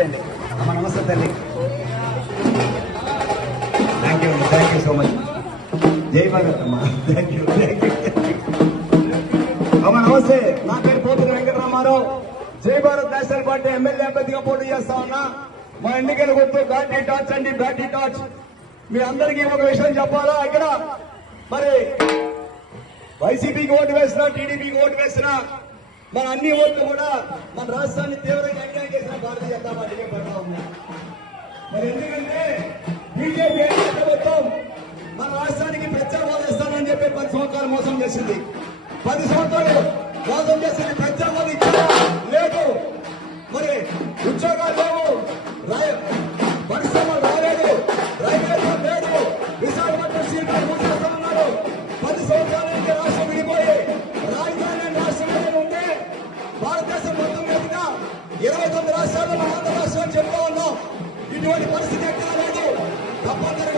నమస్తే అమ్మ నమస్తే తల్లి. Thank you thank you so much జై భారత్ అమ్మ. థ్యాంక్ యూ థ్యాంక్ యూ అమ్మ నమస్తే. నా పేరు పోతున్న వెంకటరామారావు. జై భారత్ నేషనల్ పార్టీ ఎమ్మెల్యే అభ్యర్థిగా పోటీ చేస్తా ఉన్నా. మా ఎన్నికల గుర్తు బ్యాటరీ టార్చ్ అండి బ్యాటరీ టార్చ్. మీ అందరికీ ఒక విషయం చెప్పాలా? ఇక్కడ మరి వైసీపీకి ఓటు వేసినా టీడీపీకి ఓటు వేసినా మన అన్ని ఓట్లు కూడా మన రాష్ట్రాన్ని తీవ్ర బీజేపీ ప్రభుత్వం మన రాష్ట్రానికి ప్రత్యేకవాదం ఇస్తానని చెప్పి పది సంవత్సరాలు మోసం చేసింది. పది సంవత్సరాలు మోసం చేసింది ప్రత్యేకవాదం ఇచ్చారా? లేదు. మరి ఉద్యోగాలు లేవు. పరిశ్రమలు రాలేదు. రైల్వే లేదు. విశాఖపట్నం సీట్లు మూసేస్తామన్నారు పది సంవత్సరాల నుంచి రాష్ట్రం విడిపోయి రాజధాని అనే రాష్ట్రం ఉంటే భారతదేశం మొత్తం మీదుగా ఇరవై తొమ్మిది రాష్ట్రాల్లో మన ఆంధ్ర రాష్ట్రం చెప్తా ఉన్నాం. ఇటువంటి పరిస్థితి Kapone